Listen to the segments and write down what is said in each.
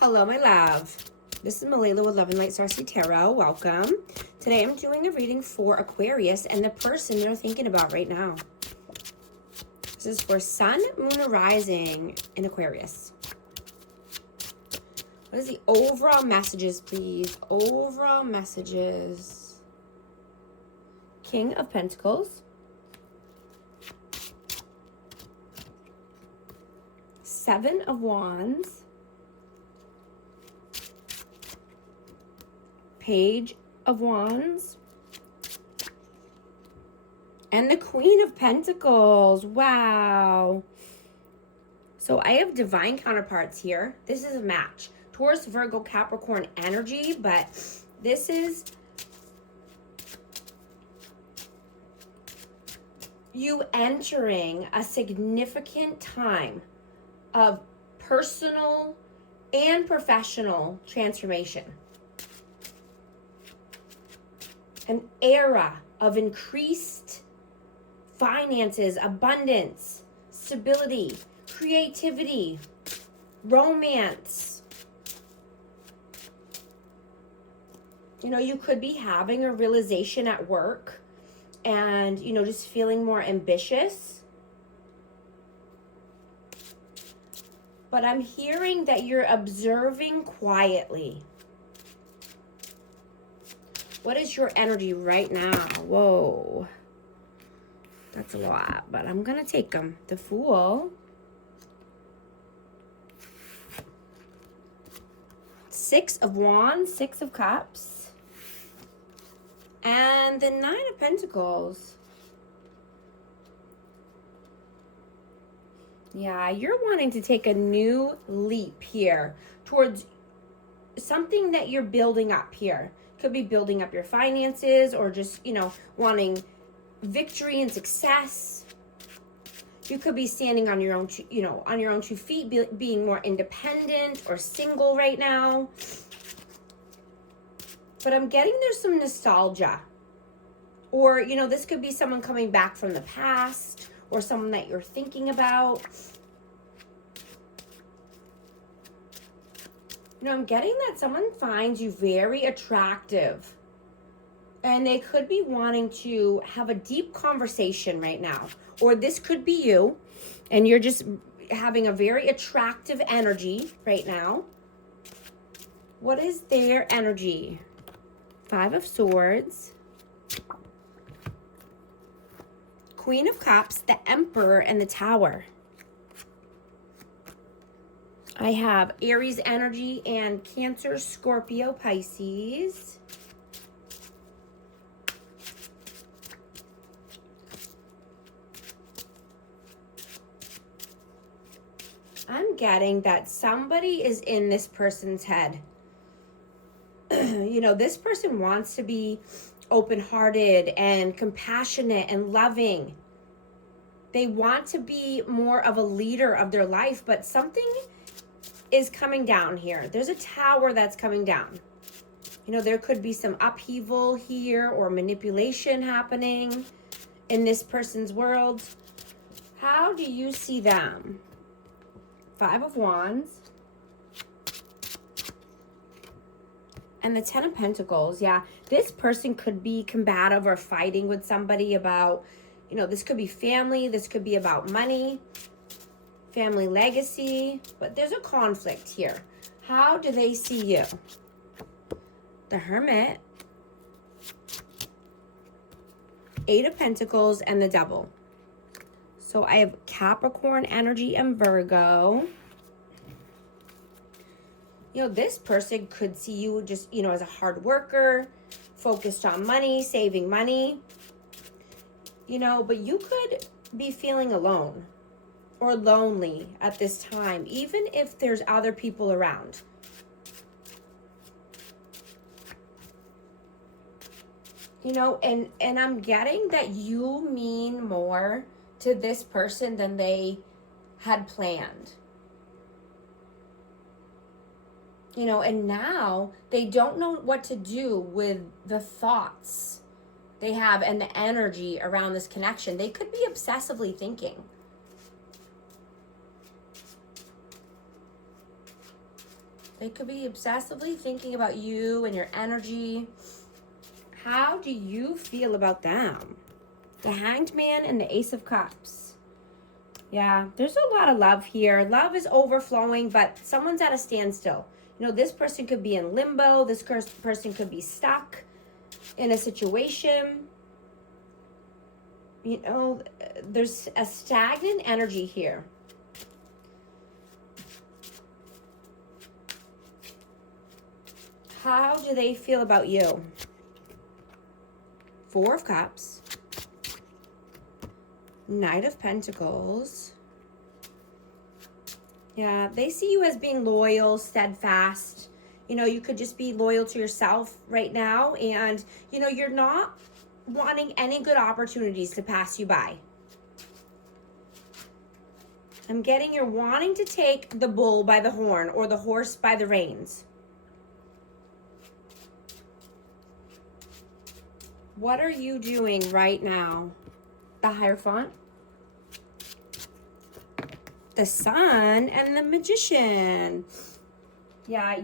Hello, my love. This is Malayla with Love and Light Starseed Tarot. Welcome. Today I'm doing a reading for Aquarius and the person they're thinking about right now. This is for Sun, Moon, or Rising in Aquarius. What is the overall messages, please? Overall messages. King of Pentacles. Seven of Wands. Page of Wands, and the Queen of Pentacles. Wow. So I have divine counterparts here. This is a match. Taurus, Virgo, Capricorn energy, but this is you entering a significant time of personal and professional transformation. An era of increased finances, abundance, stability, creativity, romance. You know, you could be having a realization at work and, you know, just feeling more ambitious. But I'm hearing that you're observing quietly. What is your energy right now? Whoa. That's a lot, but I'm going to take them. The Fool. Six of Wands, Six of Cups. And the Nine of Pentacles. Yeah, you're wanting to take a new leap here towards something that you're building up here. Could be building up your finances or just, you know, wanting victory and success. You could be standing on your own, you know, on your own 2 feet, being more independent or single right now. But I'm getting there's some nostalgia. Or, you know, this could be someone coming back from the past or someone that you're thinking about. You know, I'm getting that someone finds you very attractive. And they could be wanting to have a deep conversation right now. Or this could be you. And you're just having a very attractive energy right now. What is their energy? Five of Swords. Queen of Cups, the Emperor, and the Tower. I have Aries energy and Cancer, Scorpio, Pisces. I'm getting that somebody is in this person's head. You know, this person wants to be open-hearted and compassionate and loving. They want to be more of a leader of their life, but something is coming down here. There's a tower that's coming down. You know, there could be some upheaval here or manipulation happening in this person's world. How do you see them? Five of Wands. And the Ten of Pentacles. Yeah, this person could be combative or fighting with somebody about, you know, this could be family. This could be about money. Family legacy, but there's a conflict here. How do they see you? The Hermit, Eight of Pentacles, and the Devil. So I have Capricorn energy and Virgo. You know, this person could see you just, you know, as a hard worker, focused on money, saving money. You know, but you could be feeling alone or lonely at this time, even if there's other people around. You know, and I'm getting that you mean more to this person than they had planned. You know, and now they don't know what to do with the thoughts they have and the energy around this connection. They could be obsessively thinking. They could be obsessively thinking about you and your energy. How do you feel about them? The Hanged Man and the Ace of Cups. Yeah, there's a lot of love here. Love is overflowing, but someone's at a standstill. You know, this person could be in limbo. This person could be stuck in a situation. You know, there's a stagnant energy here. How do they feel about you? Four of Cups. Knight of Pentacles. Yeah, they see you as being loyal, steadfast. You know, you could just be loyal to yourself right now. And, you know, you're not wanting any good opportunities to pass you by. I'm getting you're wanting to take the bull by the horn or the horse by the reins. What are you doing right now? The Hierophant, the Sun, and the Magician. Yeah,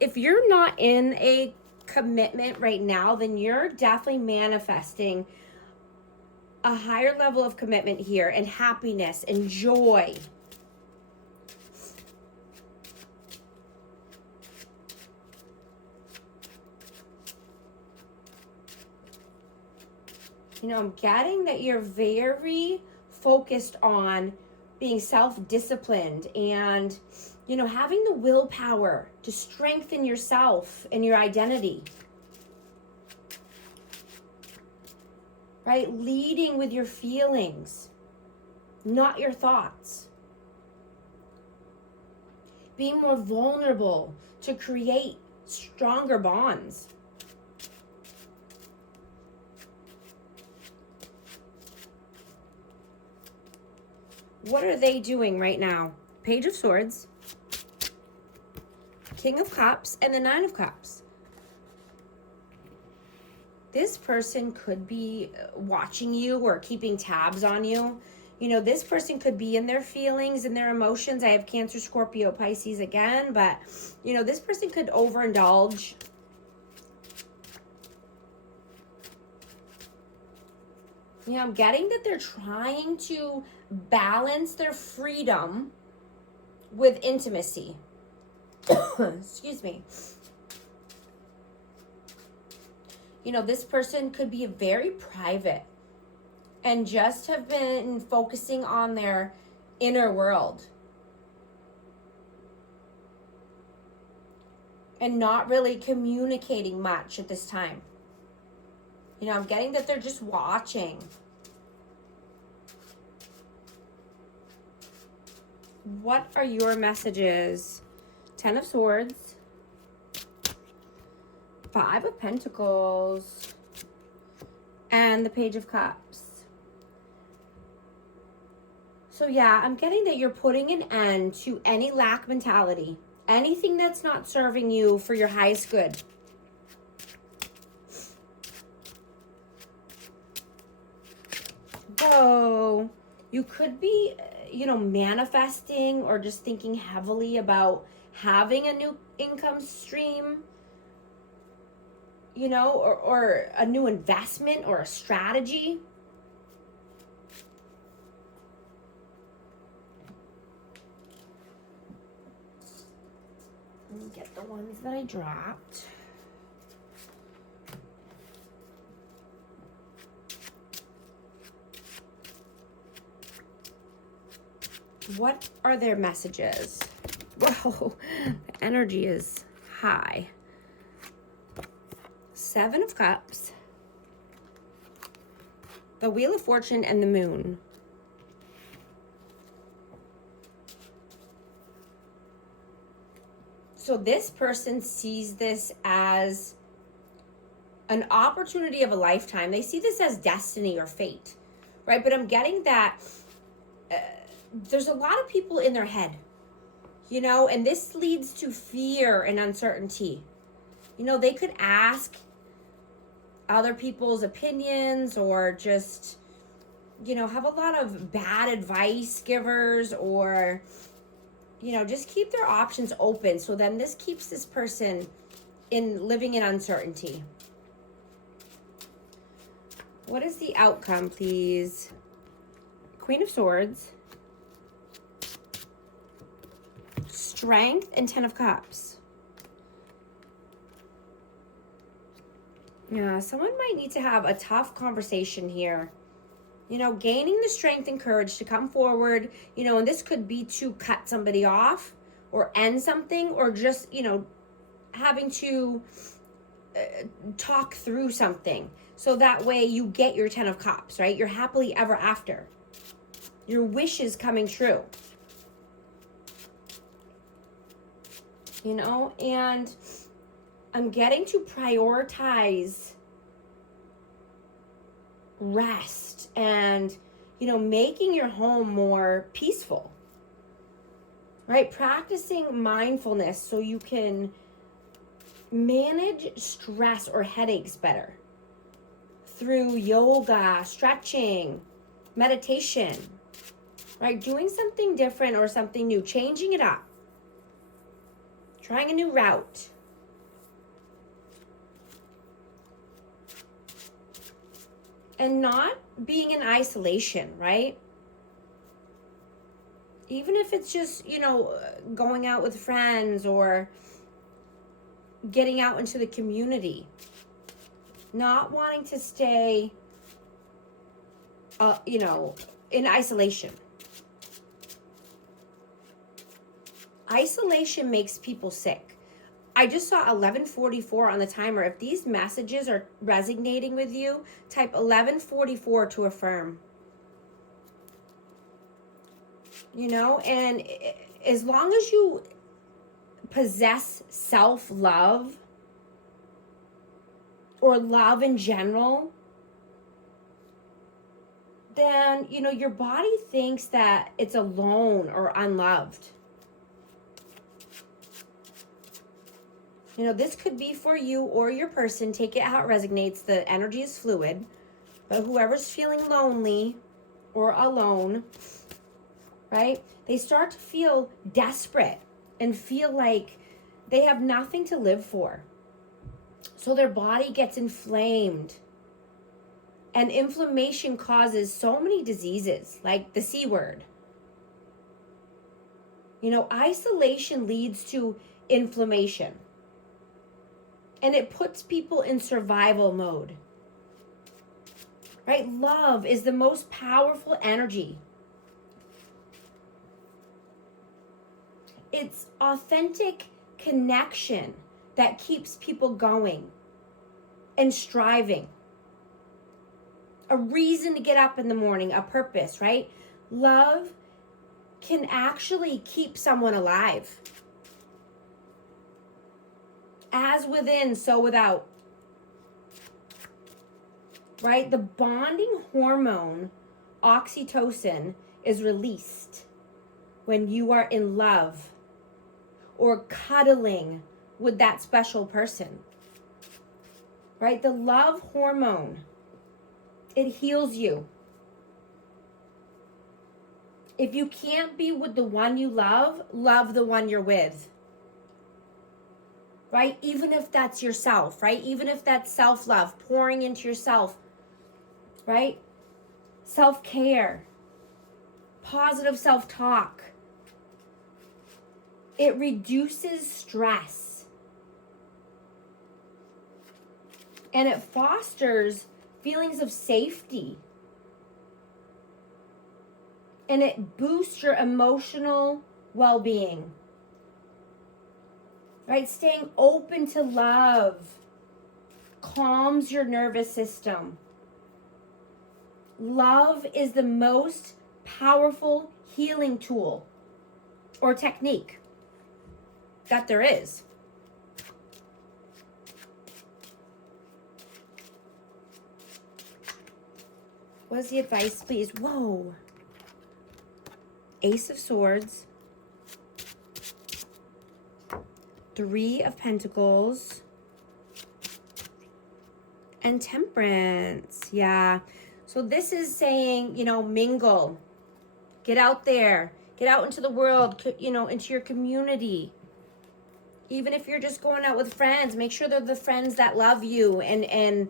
if you're not in a commitment right now, then you're definitely manifesting a higher level of commitment here, and happiness and joy. You know, I'm getting that you're very focused on being self-disciplined and, you know, having the willpower to strengthen yourself and your identity. Right? Leading with your feelings, not your thoughts. Being more vulnerable to create stronger bonds. What are they doing right now? Page of Swords, King of Cups, and the Nine of Cups. This person could be watching you or keeping tabs on you. You know, this person could be in their feelings and their emotions. I have Cancer, Scorpio, Pisces again, but, you know, this person could overindulge. You know, I'm getting that they're trying to balance their freedom with intimacy. Excuse me. You know, this person could be very private and just have been focusing on their inner world and not really communicating much at this time. You know, I'm getting that they're just watching. What are your messages? Ten of Swords, Five of Pentacles, and the Page of Cups. So yeah, I'm getting that you're putting an end to any lack mentality, anything that's not serving you for your highest good. So you could be, you know, manifesting or just thinking heavily about having a new income stream, you know, or a new investment or a strategy. Let me get the ones that I dropped. What are their messages? Whoa, the energy is high. Seven of Cups, the Wheel of Fortune, and the Moon. So this person sees this as an opportunity of a lifetime. They see this as destiny or fate, right? But I'm getting that there's a lot of people in their head, you know, and this leads to fear and uncertainty. You know, they could ask other people's opinions or just, you know, have a lot of bad advice givers or, you know, just keep their options open. So then this keeps this person in living in uncertainty. What is the outcome, please? Queen of Swords, Strength, and Ten of Cups. Yeah, someone might need to have a tough conversation here. You know, gaining the strength and courage to come forward, you know, and this could be to cut somebody off or end something, or just, you know, having to talk through something. So that way you get your 10 of Cups, right? You're happily ever after. Your wish is coming true. You know, and I'm getting to prioritize rest and, you know, making your home more peaceful, right? Practicing mindfulness so you can manage stress or headaches better through yoga, stretching, meditation, right? Doing something different or something new, changing it up, trying a new route. And not being in isolation, right? Even if it's just, you know, going out with friends or getting out into the community. Not wanting to stay, you know, in isolation. Isolation makes people sick. I just saw 11:44 on the timer. If these messages are resonating with you, type 11:44 to affirm. You know, and as long as you possess self-love or love in general, then, you know, your body thinks that it's alone or unloved. You know, this could be for you or your person. Take it how it resonates. The energy is fluid. But whoever's feeling lonely or alone, right? They start to feel desperate and feel like they have nothing to live for. So their body gets inflamed. And inflammation causes so many diseases, like the C word. You know, isolation leads to inflammation. And it puts people in survival mode. Right? Love is the most powerful energy. It's authentic connection that keeps people going and striving. A reason to get up in the morning, a purpose, right? Love can actually keep someone alive. As within, so without. Right? The bonding hormone, oxytocin, is released when you are in love or cuddling with that special person. Right? The love hormone, it heals you. If you can't be with the one you love, love the one you're with. Right? Even if that's yourself, right? Even if that's self-love, pouring into yourself, right? Self-care, positive self-talk. It reduces stress. And it fosters feelings of safety. And it boosts your emotional well-being. Right? Staying open to love calms your nervous system. Love is the most powerful healing tool or technique that there is. What is the advice, please? Whoa. Ace of Swords. 3 of Pentacles. And Temperance. Yeah. So this is saying, you know, mingle. Get out there. Get out into the world, into your community. Even if you're just going out with friends, make sure they're the friends that love you and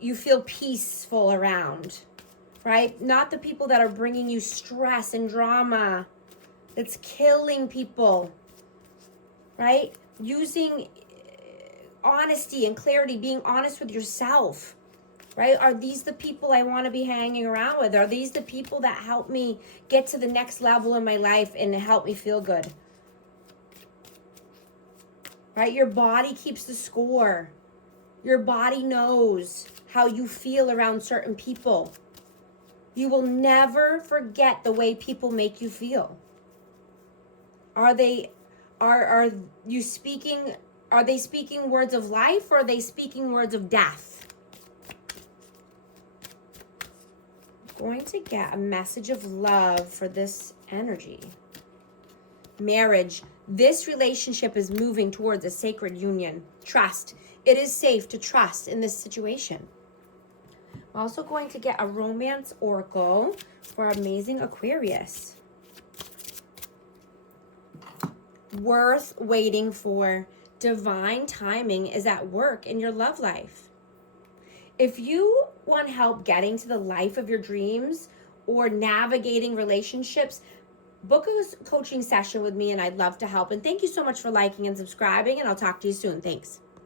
you feel peaceful around, right? Not the people that are bringing you stress and drama. That's killing people, right? Using honesty and clarity, being honest with yourself, right? Are these the people I want to be hanging around with? Are these the people that help me get to the next level in my life and help me feel good? Right? Your body keeps the score. Your body knows how you feel around certain people. You will never forget the way people make you feel. Are they speaking words of life, or are they speaking words of death? I'm going to get a message of love for this energy. Marriage. This relationship is moving towards a sacred union. Trust. It is safe to trust in this situation. I'm also going to get a romance oracle for amazing Aquarius. Worth waiting for. Divine timing is at work in your love life. If you want help getting to the life of your dreams or navigating relationships, book a coaching session with me and I'd love to help. And thank you so much for liking and subscribing, and I'll talk to you soon. Thanks.